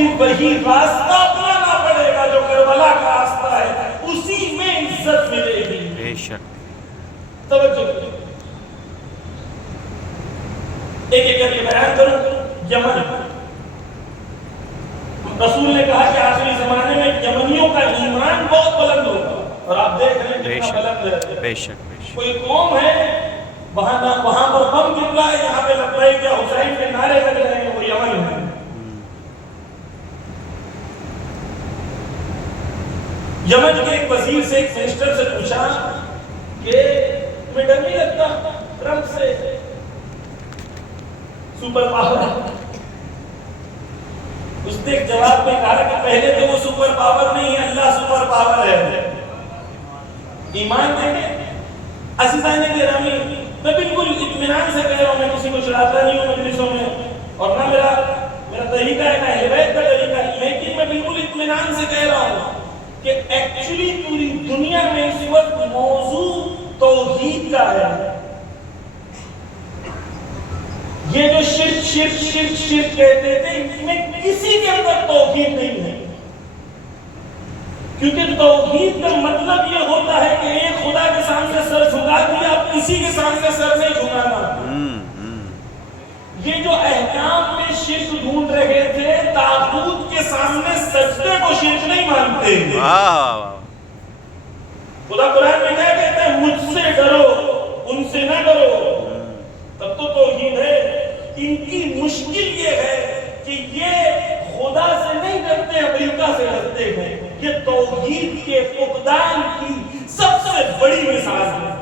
بھی وہی راستہ اپنانا پڑے گا جو کربلا کا راستہ ہے، اسی میں عزت ملے گی۔ بے شک۔ توجہ ایک ایک کر کے بیان کروں۔ یمن، رسول نے کہا کہ آخری زمانے میں یمنیوں کا ایمان بہت بلند ہوگا، اور آپ دیکھ رہے ہیں کتنا بلند ہے۔ بے شک بے شک۔ کوئی قوم ہے وہاں پر بم گر رہا ہے، یہاں پہ لبیک یا حسین کے نعرے لگ رہے ہیں، وہ یمن ہے۔ یمن کے ایک وزیر سے، ایک منسٹر سے پوچھا کہ تمہیں ڈر نہیں لگتا ٹرمپ سے، سپر پاور؟ اس نے ایک جواب میں کہا کہ پہلے تو وہ سپر پاور نہیں ہے، اللہ سپر پاور ہے۔ ایمان دیکھیں عزیزان گرامی، میں بالکل اطمینان سے کہہ رہا ہوں، میں کسی کو چڑھاتا نہیں ہوں مجلسوں میں، اور نہ میرا طریقہ ہے، نہ ہدایت کا طریقہ ہے، لیکن میں بالکل اطمینان سے کہہ رہا ہوں کہ ایکچولی پوری دنیا میں اس وقت موضوع توحید کا ہے۔ یہ جو شرک شرک شرک شرک کہتے تھے، ان میں کسی کے اندر توحید نہیں ہے، کیونکہ توحید کا مطلب یہ ہوتا ہے کہ ایک خدا کے سامنے سر جھکا دیا، اب کسی کے سامنے سر نہیں جھکانا۔ یہ جو احکام میں شرک ڈھونڈ رہے تھے، طاغوت کے سامنے سجدے کو شرک نہیں مانتے۔ خدا قرآن میں کیا کہتا ہے؟ مجھ سے ڈرو، ان سے نہ ڈرو، تب تو توحید ہے۔ ان کی مشکل یہ ہے کہ یہ خدا سے نہیں ڈرتے، امریکہ سے ڈرتے ہیں۔ یہ توحید کے فقدان کی سب سے بڑی مثال ہے۔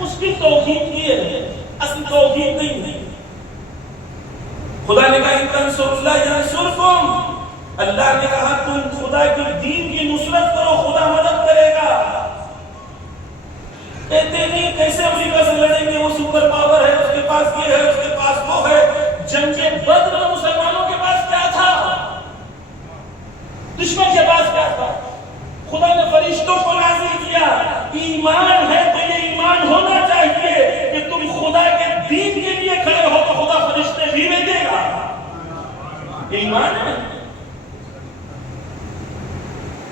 مشکل توحید کی ہے، اصل توحید نہیں ہے۔ خدا نے کہا ان تنصروا اللہ ینصرکم، اللہ نے کہا تم خدا کے دین کی نصرت کرو، خدا مدد کرے گا۔ کہتے نہیں کیسے امریکہ سے لڑیں گے، وہ سپر پاور ہے، اس کے پاس یہ ہے، اس کے پاس وہ ہے۔ جنگ بدر میں مسلمانوں کے پاس کیا تھا؟ دشمن کے پاس کیا تھا؟ خدا نے فرشتوں کو نازل کیا۔ ایمان ہے تو یہ ایمان ہونا چاہیے کہ تم خدا کے دین کے لیے کھڑے ہو تو خدا فرشتے بھی بھیجے گا۔ ایمان ہے۔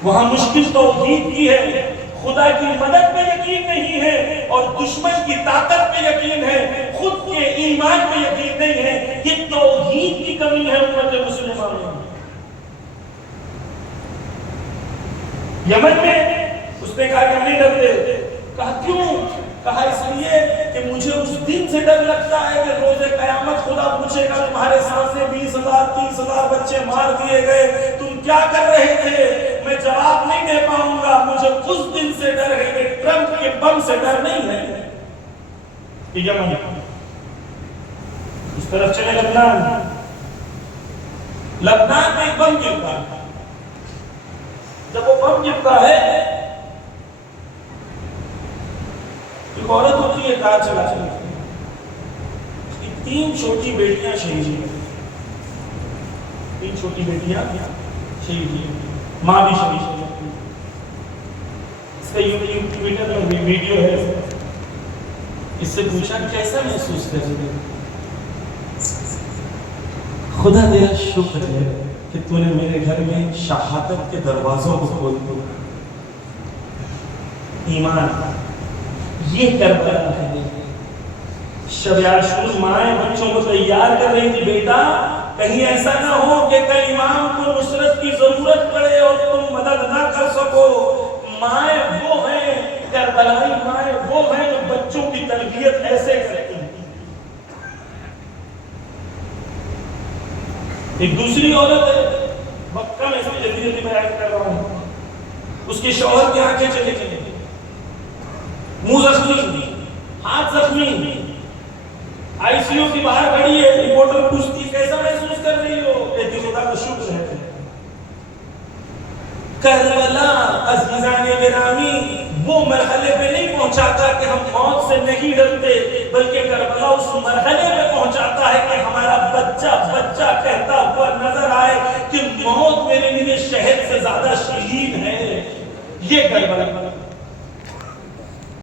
وہاں مشکل توحید کی ہے، خدا کی مدد پہ یقین نہیں ہے، اور دشمن کی طاقت پہ یقین ہے، خود کے ایمان پہ یقین نہیں ہے۔ یہ توحید کی کمی ہے امت مسلمانوں میں۔ یمن میں اس نے کہا کہ ہم نہیں ڈرتے۔ کہا کیوں؟ کہا اس لیے کہ مجھے اس دن سے ڈر لگتا ہے کہ روز قیامت خدا پوچھے گا تمہارے سامنے 20,000 30,000 بچے مار دیے گئے، تم کیا کر رہے تھے؟ میں جواب نہیں دے پاؤں گا۔ مجھے اس دن سے ڈر ہے کہ ٹرمپ کے بم سے ڈر نہیں ہے۔ کہ یمن اس طرف چلے لبنان میں ایک بم گرتا ہے۔ جب وہ بم گرتا ہے، ایک عورت ہوتی ہے کار چلا چلا، اس کی 3 چھوٹی بیٹیاں شہید ہیں، 3 چھوٹی بیٹیاں شہید ہیں، ماں بھی شہید ہے۔ اس کا ٹویٹر میں ویڈیو ہے۔ اس سے پوچھا کیسا محسوس کر رہے ہیں؟ خدا تیرا شکر ہے کہ تو نے میرے گھر میں شہادت کے دروازوں کو کھول دیا۔ ایمان یہ کربلا ہے۔ شب عاشور مائیں بچوں کو تیار کر رہی تھی، بیٹا کہیں ایسا نہ ہو کہ کل امام کو نصرت کی ضرورت پڑے اور تم مدد نہ کر سکو۔ مائیں وہ ہیں، کربلائی مائیں وہ ہیں جو بچوں کی تربیت ایسے کرتی ہیں۔ ایک دوسری عورت ہے مکہ میں، اس میں جلدی جلدی بیان کر رہا ہوں، اس کے شوہر کی آنکھیں چلی گئی، منہ زخمی، ہاتھ زخمی، آئی سی یو کی باہر کھڑی ہے۔ رپورٹر پوچھتی کیسا محسوس کر رہی ہو؟ کہتی خدا کا شکر ہے۔ کربلا عزیزان گرامی وہ مرحلے پہ نہیں پہنچاتا کہ ہم موت سے نہیں ڈرتے، بلکہ کربلا اس مرحلے پہ پہنچاتا ہے کہ ہمارا بچہ کہتا ہوا نظر آئے کہ موت میرے لیے شہد سے زیادہ شہید ہے۔ یہ کربلا